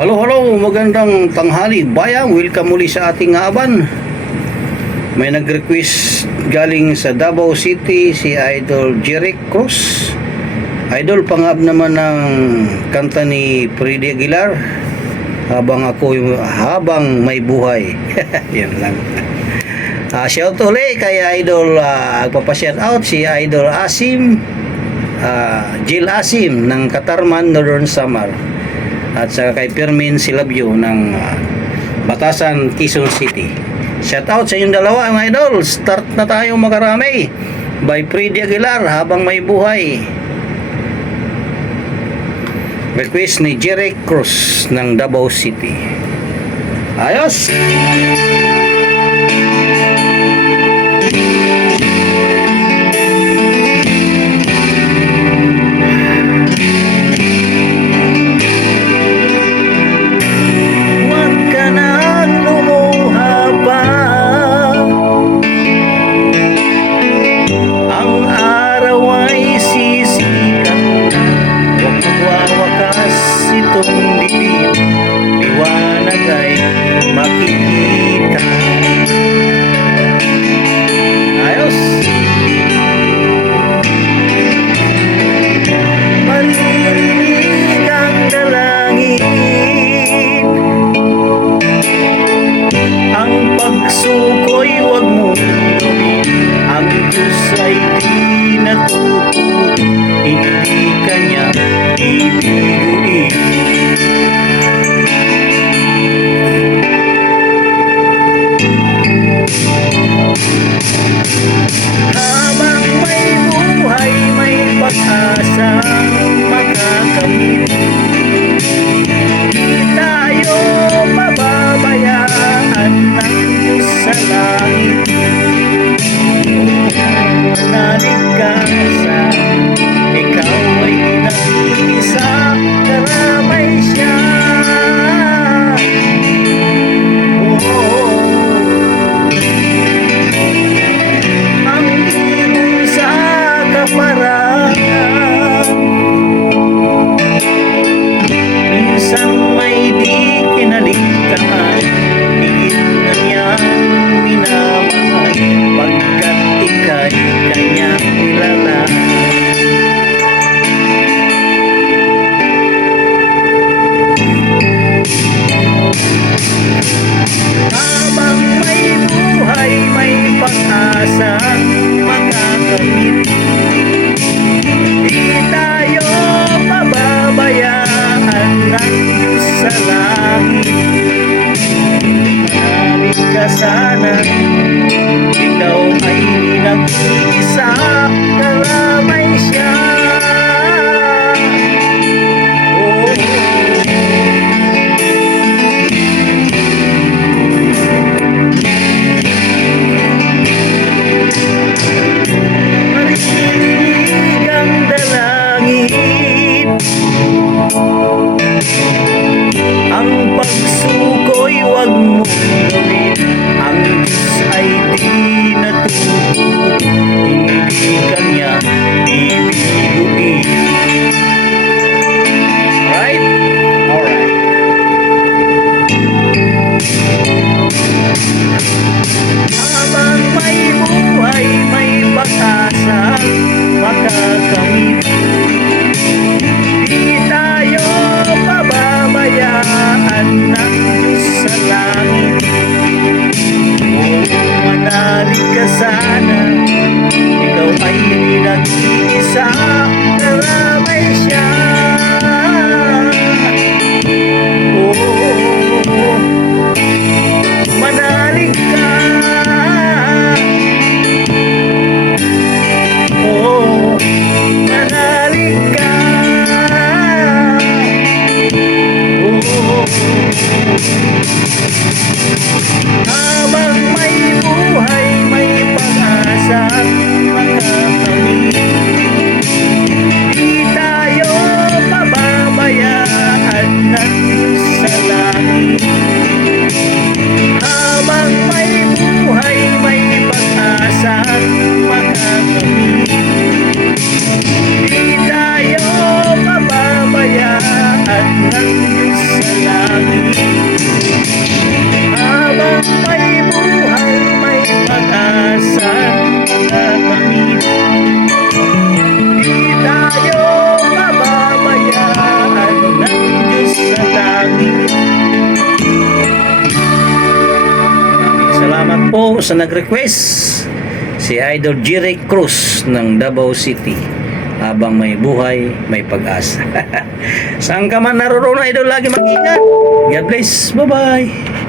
Hello, magandang tanghali bayan. Welcome muli sa ating aban. May nag-request galing sa Davao City, si Idol Jeric Cruz. Idol, pangab naman ng kanta ni Freddy Aguilar, habang may buhay. Yan lang. Shout ulit kay Idol, agpapa-shout out si Idol Asim, Jill Asim ng Katarman, Northern Samar. At saka kay Permin Silabio ng Batasan, Quezon City. Shout out sa inyong dalawa mga idol. Start na tayo makarami. By Freddy Aguilar, habang may buhay. Request ni Jeric Cruz ng Davao City. Ayos! Liwanag ay makikita. Ayos. Marinig ang dalangin, ang pagsuko'y huwag mong gawin. Ang Diyos ay di natututo, hindi kanya ibiguin. Habang may buhay, may pag-asang makakamit. Di tayo mababayaan ng Diyos sa langit. Manalig ka sa ikaw ay nag-iisa, karamay siya. Minsan may di kinaligtaan, higit na niyang minamahal, pagkat ika'y kanyang kilala. Habang may buhay, may pag-asang makakamit. Di tayo pababayaan ng Diyos sa langit. Manalig ka sana, ikaw ay nag-iisa, karamay siya. Marinig ang dalangin, ang pagsuko'y huwag mong gawin. Ang Diyos ay di natututo, hindi kanya ibiguin. Right? Alright. Habang may buhay, may pag-asang makakamit. Di tayo pababayaan ng Diyos sa langit. Manalig ka sana, ikaw ay nag-iisa, karamay siya. Manalig ka. Manalig ka. Habang may buhay, may pag-asang makakamit. Di tayo pababayaan ng Diyos sa langit. Habang may buhay, may pag-asang makakamit. Di tayo pababayaan ng Diyos sa langit. po sa nag-request, si Idol Jire Cruz ng Davao City. Habang may buhay, may pag-asa. Saan ka man naroon, Idol, lagi mag-ingat. God bless. Bye-bye.